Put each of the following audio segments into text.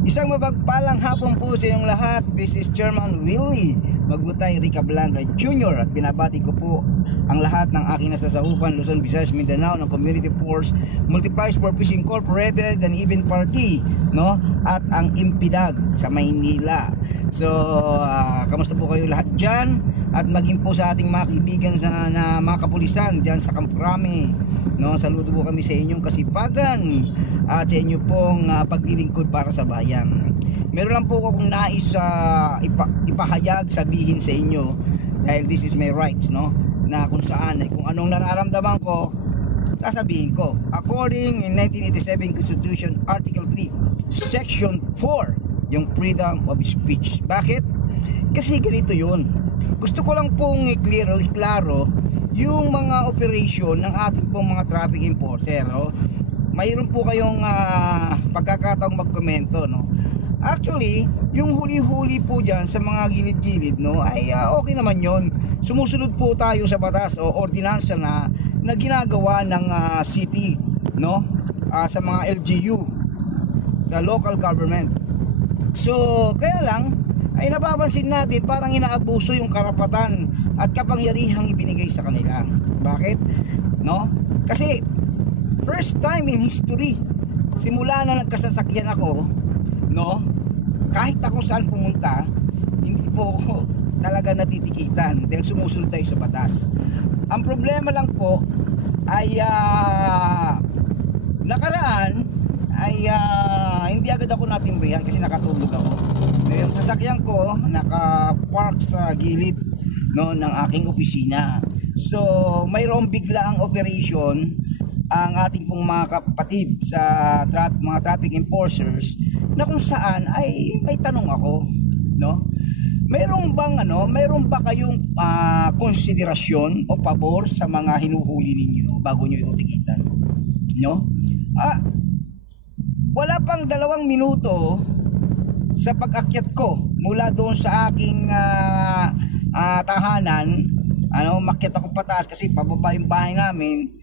Isang mapagpalang hapon po sa inyong lahat. This is Chairman Willie Magbutay Rica Blanca Jr. At binabati ko po ang lahat ng aking nasasakupan, Luzon, Visayas, Mindanao, ng Community Force, Multipurpose Purpose Incorporated, and even party, no? At ang Impidag sa Maynila. So, kamusta po kayo lahat dyan? At maging po sa ating mga kaibigan na mga kapulisan dyan sa Camp Crame, no? Saludo po kami sa inyong kasipagan at sa inyo pong paglilingkod para sa bayan. Meron lang po akong nais ipahayag, sabihin sa inyo, dahil this is my rights, no? Na kung saan, kung anong nararamdaman ko, sasabihin ko. According in 1987 Constitution Article 3 Section 4, yung freedom of speech. Bakit? Kasi ganito yun. Gusto ko lang pong iklaro yung mga operation ng ating pong mga traffic enforcer, no? Mayroon po kayong pagkakataong magkomento, no? Actually, yung huli-huli po dyan sa mga gilid-gilid, no, ay okay naman yon. Sumusunod po tayo sa batas o ordinansa na ginagawa ng city, no, sa mga LGU, sa local government. So, kaya lang ay napapansin natin parang inaabuso yung karapatan at kapangyarihang ibinigay sa kanila. Bakit? No? Kasi first time in history, simula na nagkasasakyan ako, no, kahit ako saan pumunta, hindi po ako talaga natitikitan dahil sumusunod tayo sa batas. Ang problema lang po ay nakaraan ay hindi agad ako natimbrihan kasi nakatulog ako. Yung sasakyan ko naka-park sa gilid, no, ng aking opisina. So mayroong bigla ang operation ang ating pong mga kapatid sa mga traffic enforcers na kung saan ay may tanong ako, no? Mayroon ba kayong konsiderasyon o pabor sa mga hinuhuli ninyo bago nyo ito tikitan, no? Wala pang 2 minuto sa pag-akyat ko mula doon sa aking tahanan, makyat ako pataas kasi pababa yung bahay namin.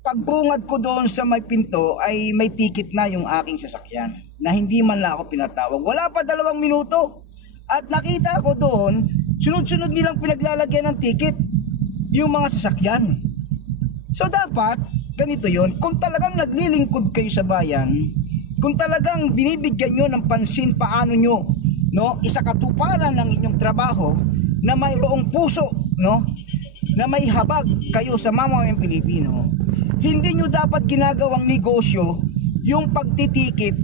Pagbungad ko doon sa may pinto ay may ticket na yung aking sasakyan na hindi man lang ako pinatawag. Wala pa 2 minuto at nakita ko doon sunod-sunod nilang pinaglalagyan ng ticket yung mga sasakyan. So dapat ganito yon. Kung talagang naglilingkod kayo sa bayan, kung talagang binibigyan nyo ng pansin paano nyo, no, isakatuparan ng inyong trabaho na mayroong puso, no, na may habag kayo sa mamamayang Pilipino, hindi nyo dapat ginagawang negosyo yung pagtitikit